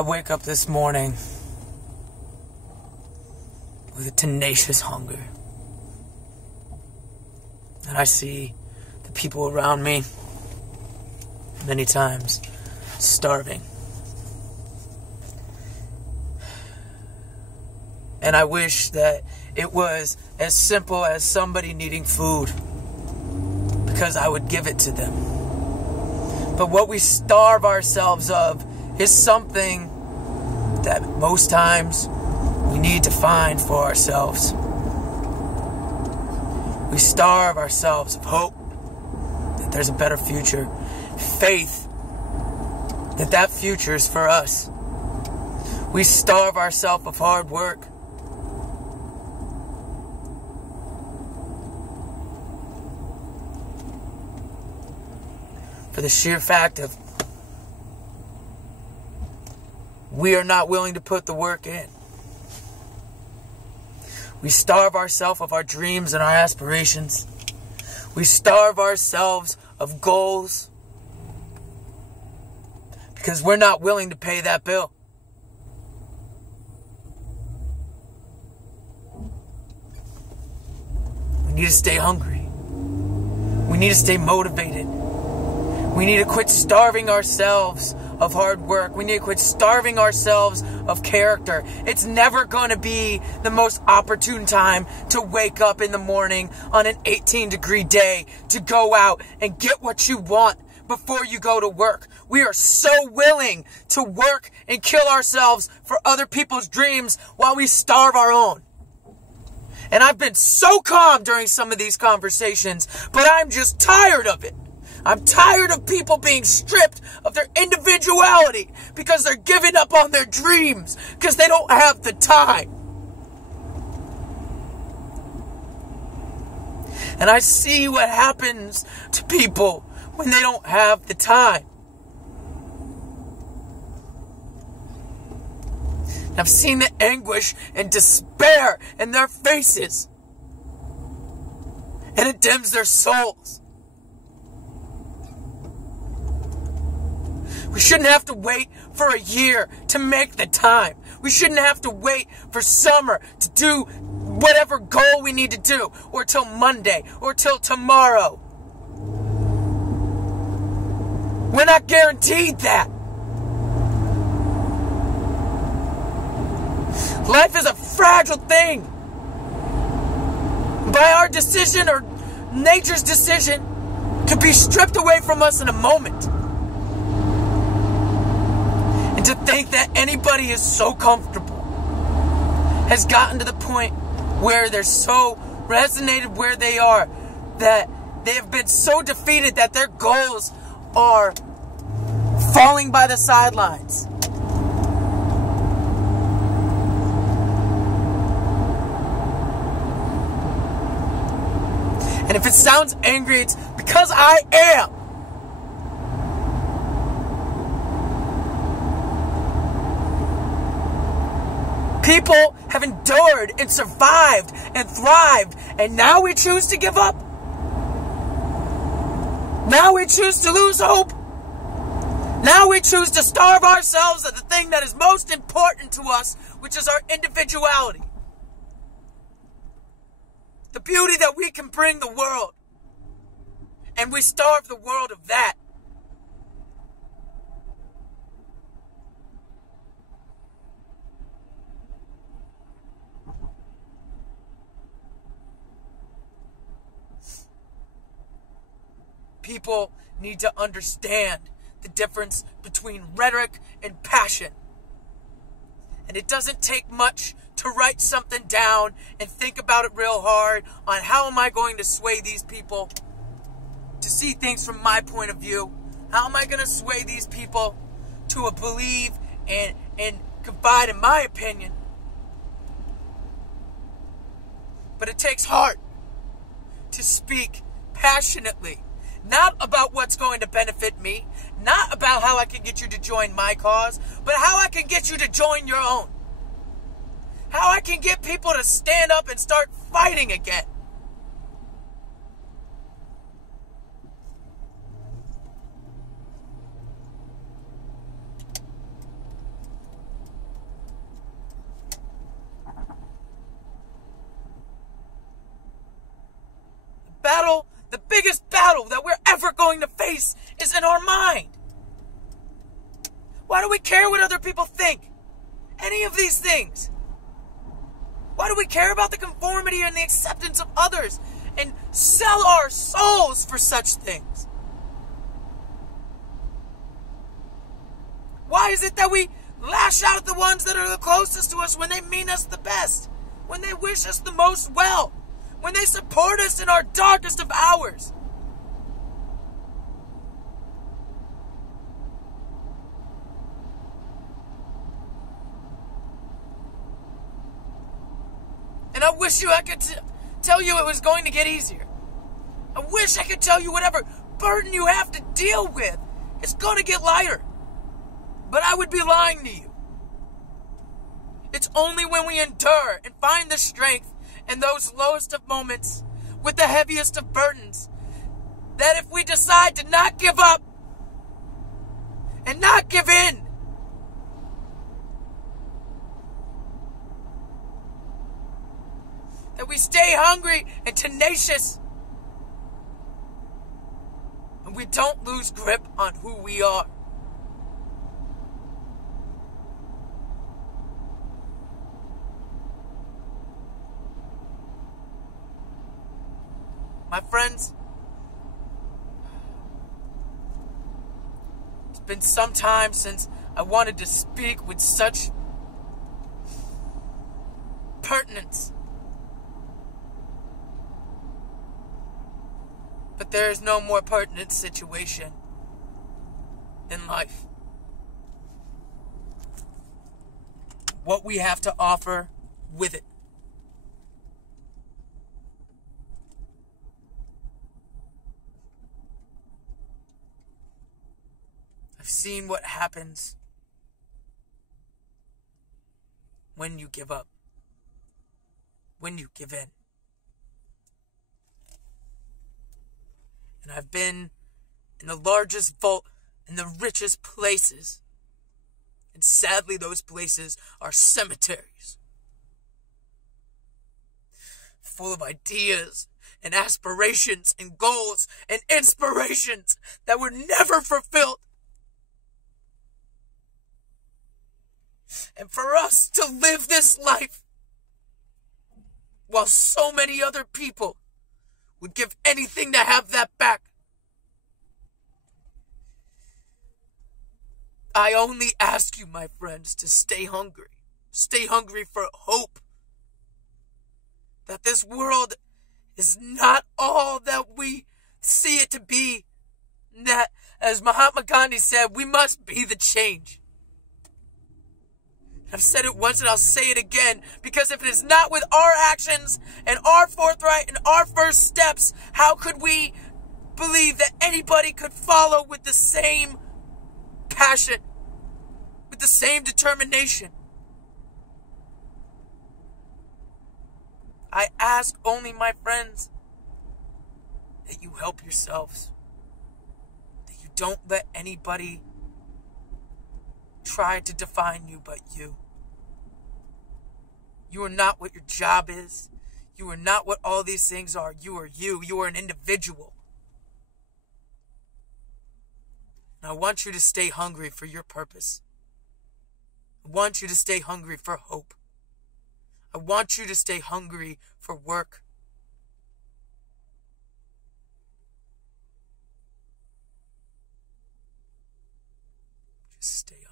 I wake up this morning with a tenacious hunger. And I see the people around me, many times, starving. And I wish that it was as simple as somebody needing food, because I would give it to them. But what we starve ourselves of is something that most times we need to find for ourselves. We starve ourselves of hope that there's a better future, faith that that future is for us. We starve ourselves of hard work. For the sheer fact of we are not willing to put the work in. We starve ourselves of our dreams and our aspirations. We starve ourselves of goals because we're not willing to pay that bill. We need to stay hungry. We need to stay motivated. We need to quit starving ourselves of hard work. We need to quit starving ourselves of character. It's never going to be the most opportune time to wake up in the morning on an 18-degree day to go out and get what you want before you go to work. We are so willing to work and kill ourselves for other people's dreams while we starve our own. And I've been so calm during some of these conversations, but I'm just tired of it. I'm tired of people being stripped of their individuality because they're giving up on their dreams because they don't have the time. And I see what happens to people when they don't have the time. I've seen the anguish and despair in their faces, and it dims their souls. We shouldn't have to wait for a year to make the time. We shouldn't have to wait for summer to do whatever goal we need to do, or till Monday, or till tomorrow. We're not guaranteed that. Life is a fragile thing. By our decision or nature's decision, could be stripped away from us in a moment. And to think that anybody is so comfortable, has gotten to the point where they're so resonated where they are, that they have been so defeated that their goals are falling by the sidelines. And if it sounds angry, it's because I am. People have endured and survived and thrived, and now we choose to give up. Now we choose to lose hope. Now we choose to starve ourselves of the thing that is most important to us, which is our individuality. The beauty that we can bring the world. And we starve the world of that. People need to understand the difference between rhetoric and passion. And it doesn't take much to write something down and think about it real hard on how am I going to sway these people to see things from my point of view. How am I going to sway these people to believe and confide in my opinion? But it takes heart to speak passionately. Not about what's going to benefit me. Not about how I can get you to join my cause. But how I can get you to join your own. How I can get people to stand up and start fighting again. biggest battle that we're ever going to face is in our mind. Why do we care what other people think? Any of these things. Why do we care about the conformity and the acceptance of others and sell our souls for such things? Why is it that we lash out at the ones that are the closest to us when they mean us the best, when they wish us the most well, when they support us in our darkest of hours? And I wish I could tell you it was going to get easier. I wish I could tell you whatever burden you have to deal with is going to get lighter. But I would be lying to you. It's only when we endure and find the strength in those lowest of moments with the heaviest of burdens that if we decide to not give up and not give in, that we stay hungry and tenacious and we don't lose grip on who we are. My friends, it's been some time since I wanted to speak with such pertinence. But there is no more pertinent situation in life. What we have to offer with it. I've seen what happens when you give up, when you give in. And I've been in the largest vault in the richest places. And sadly, those places are cemeteries. Full of ideas and aspirations and goals and inspirations that were never fulfilled. And for us to live this life while so many other people would give anything to have that back. I only ask you, my friends, to stay hungry. Stay hungry for hope. That this world is not all that we see it to be. That, as Mahatma Gandhi said, we must be the change. I've said it once and I'll say it again, because if it is not with our actions and our forthright and our first steps, how could we believe that anybody could follow with the same passion, with the same determination? I ask only, my friends, that you help yourselves, that you don't let anybody try to define you but you. You are not what your job is. You are not what all these things are. You are you. You are an individual. And I want you to stay hungry for your purpose. I want you to stay hungry for hope. I want you to stay hungry for work. Just stay hungry.